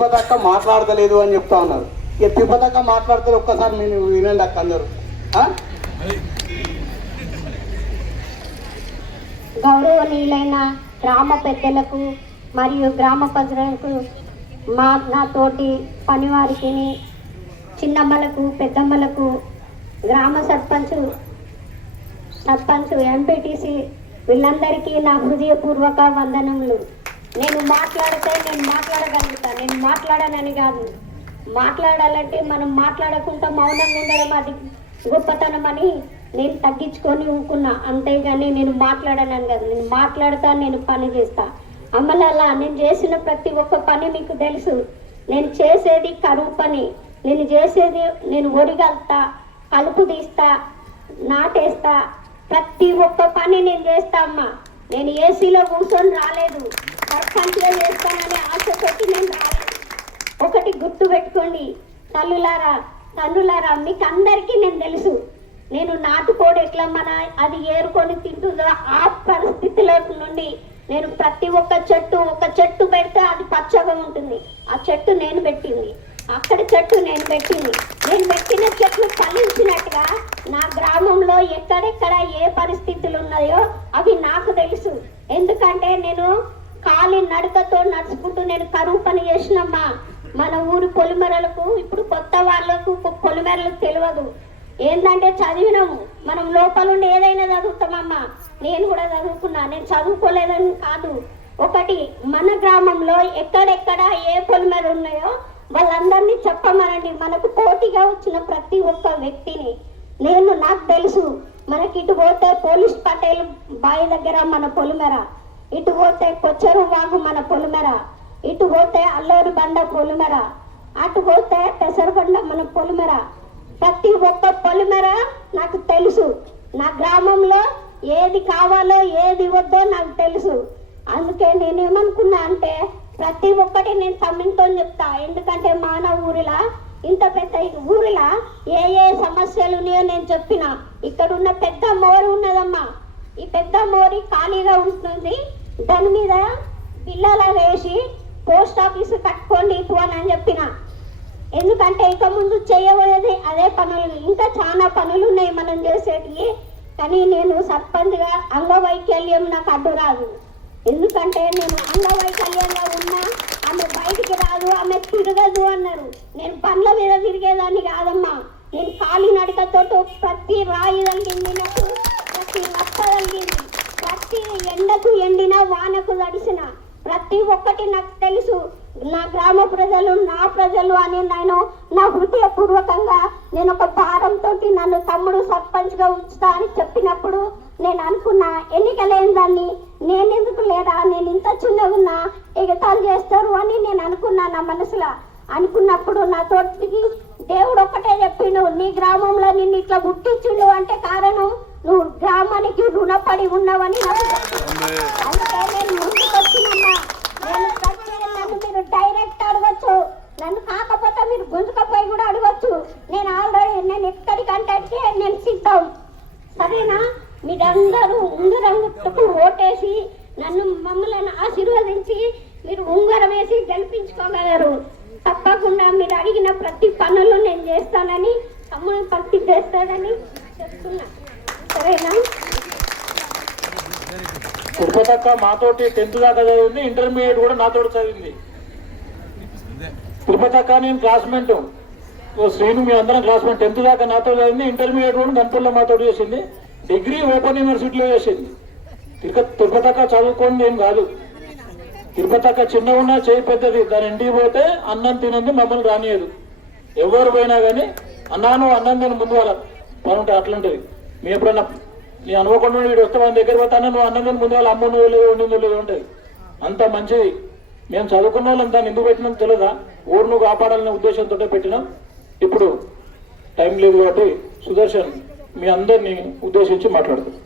తిరుపతక్క మాట్లాడతలేదు అని చెప్తా ఉన్నారు. ఇక తిరుపతక్క మాట్లాడితే ఒక్కసారి మీరు వినండి అక్క అందరూ. గౌరవనీయులైన గ్రామ పెద్దలకు మరియు గ్రామ ప్రజలకు, నా తోటి పనివారికి, చిన్నమ్మలకు, పెద్దమ్మలకు, గ్రామ సర్పంచ్, ఎంపీటీసీ వీళ్ళందరికీ నా హృదయపూర్వక వందనములు. నేను మాట్లాడగలుగుతా, నేను మాట్లాడనని కాదు. మాట్లాడాలంటే మనం మాట్లాడకుండా మౌనంగా ఉండడం అది గొప్పతనం అని నేను తగ్గించుకొని ఊకున్నా, అంతేగాని నేను మాట్లాడనని కాదు. నేను మాట్లాడతా, నేను పని చేస్తా. అమ్మలల్లా నేను చేసిన ప్రతి ఒక్క పని మీకు తెలుసు. నేను చేసేది కరువు పని, నేను ఒడిగలుతా, కలుపు తీస్తా, నాటేస్తా, ప్రతి ఒక్క పని నేను చేస్తా అమ్మా. నేను ఏసీలో కూర్చొని రాలేదు, సర్పంచ్లో చేస్తానని ఆశతోటి నేను రాలేదు. ఒకటి గుర్తు పెట్టుకోండి తల్లులారా, మీకు అందరికీ నేను తెలుసు. నేను నాటుకోడి ఎట్లా అది ఏరుకొని తింటుందో ఆ పరిస్థితిలో నుండి నేను ప్రతి ఒక్క చెట్టు పెడితే అది పచ్చగా ఉంటుంది. ఆ చెట్టు నేను పెట్టింది, అక్కడ చెట్టు నేను పెట్టింది. నేను పెట్టిన చెట్లు ఫలించినట్టుగా నా గ్రామంలో ఎక్కడెక్కడ ఏ పరిస్థితులు ఉన్నాయో అవి నాకు తెలుసు. ఎందుకంటే నేను కాలి నడకతో నడుచుకుంటూ నేను కరువు పని చేసినమ్మా. మన ఊరు పొలిమేరలకు, ఇప్పుడు కొత్త వాళ్ళకు పొలిమేరలకు తెలియదు. ఏంటంటే చదివినాము, మనం లోపలుండి ఏదైనా చదువుతామమ్మా. నేను కూడా చదువుకున్నా, నేను చదువుకోలేదని కాదు. ఒకటి మన గ్రామంలో ఎక్కడెక్కడ ఏ పొలిమేర ఉన్నాయో వాళ్ళందరినీ చెప్పమనండి. మనకు పోటీగా వచ్చిన ప్రతి ఒక్క వ్యక్తిని నాకు తెలుసు. మనకి ఇటు పోతే పోలీస్ పటేల్ బావి దగ్గర మన పొలిమేర, ఇటు పోతే కొచ్చెరు వాగు మన పొలిమేర, ఇటు పోతే అల్లూరు బండ పొలిమేర, అటు పోతే పెసరబండ మన పొలిమేర. ప్రతి ఒక్క పొలిమేర నాకు తెలుసు. నా గ్రామంలో ఏది కావాలో ఏది వద్దో నాకు తెలుసు. అందుకే నేనేమనుకున్నా అంటే ప్రతి ఒక్కటి నేను తమ్మితో చెప్తా. ఎందుకంటే మాన ఊరిలా, ఇంత పెద్ద ఊరిలా ఏ సమస్యలు ఉన్నాయో నేను చెప్పిన. ఇక్కడున్న పెద్ద మోరి ఉన్నదమ్మా, ఈ పెద్ద మోరి ఖాళీగా ఉంటుంది. దాని మీద పిల్లల వేసి పోస్ట్ ఆఫీస్ కట్టుకోండి అని చెప్పిన. ఎందుకంటే ఇక ముందు చేయబోయేది అదే పనులు, ఇంకా చాలా పనులు ఉన్నాయి మనం చేసేటివి. కానీ నేను సర్పంచ్గా అంగవైకల్యం నాకు అడ్డు రాదు. ఎందుకంటే నేను అంగవైకల్యంగా ఉన్నా ఆమె బయటికి రాదు, ఆమె తిరగదు అన్నారు. నేను పండ్ల మీద తిరిగేదాన్ని కాదమ్మా. నేను కాలి నడకతో ప్రతి రాయి తగిలింది నాకు, ప్రతి నప్ప తగిలింది, ప్రతి ఎండకు ఎండిన వానకు తడిసిన ప్రతి ఒక్కటి నాకు తెలుసు. నా గ్రామ ప్రజలు నా ప్రజలు అని నేను నా హృదయపూర్వకంగా నేను ఒక భారంతో నన్ను తమ్ముడు సర్పంచ్గా ఉంచుతా అని చెప్పినప్పుడు నేను అనుకున్నా, ఎన్నికలేని దాన్ని నేను ఎందుకు లేదా, నేను ఇంత చిన్నగా ఉన్నా ఎగతాలు చేస్తారు అని నేను అనుకున్నా. నా మనసులో అనుకున్నప్పుడు నా తోటికి దేవుడు ఒక్కటే చెప్పిండు, నీ గ్రామంలో నిన్ను ఇట్లా గుర్తించిండు అంటే కారణం నువ్వు గ్రామానికి రుణపడి ఉన్నావని. అందుకే నేను ముందుకు వచ్చినమ్మా. నన్ను మీరు డైరెక్ట్ అడగచ్చు, నన్ను కాకపోతే మీరు గుంజుకపోయి కూడా అడగచ్చు. నేను ఎక్కడికంటే నేను సిద్ధం. సరేనా? మీరందరూ ఉంగరంగుకు ఓటేసి మమ్మల్ని ఆశీర్వదించి మీరు ఉంగరం వేసి గెలిపించుకోగలరు. తప్పకుండా మీరు అడిగిన ప్రతి పనులు నేను చేస్తానని, తమ్ముడు భక్తి చేస్తానని చెప్తున్నా. సరేనా? తిరుపతక్క మాతోటి 10th దాకా చదివింది, ఇంటర్మీడియట్ కూడా నాతో చదివింది. తిరుపతక్క నేను క్లాస్మేట్, శ్రీను మీ అందరం క్లాస్మేట్. 10th దాకా నాతో చదివింది, ఇంటర్మీడియట్ కూడా గన్పూర్లో మాతో చేసింది, డిగ్రీ ఓపెన్ యూనివర్సిటీలో చేసింది. తిరుపతక్క చదువుకోండి ఏం కాదు. తిరుపతక్క చిన్న ఉన్నా చేయి పెద్దది. దాని ఇంటికి పోతే అన్నం తినంది, మమ్మల్ని రానియదు. ఎవరు పోయినా కానీ అన్నాను అన్నం తిని ముందు వాళ్ళ పని ఉంటాయి. అట్లాంటిది మీ ఎప్పుడన్నా నీ అనుకోకుండా వీడు వస్తే మన దగ్గర పోతాను, నువ్వు అన్నం తిని ముందు వాళ్ళు అమ్మ నువ్వు లేదు వండిందో లేదు ఉంటుంది. అంత మంచిది. మేము చదువుకున్న వాళ్ళం దాన్ని ఎందుకు పెట్టినాం తెలియదా? ఊరును కాపాడాలనే ఉద్దేశంతో పెట్టినాం. ఇప్పుడు టైం లేదు కాబట్టి సుదర్శన్ మీ అందరినీ ఉద్దేశించి మాట్లాడుతాం.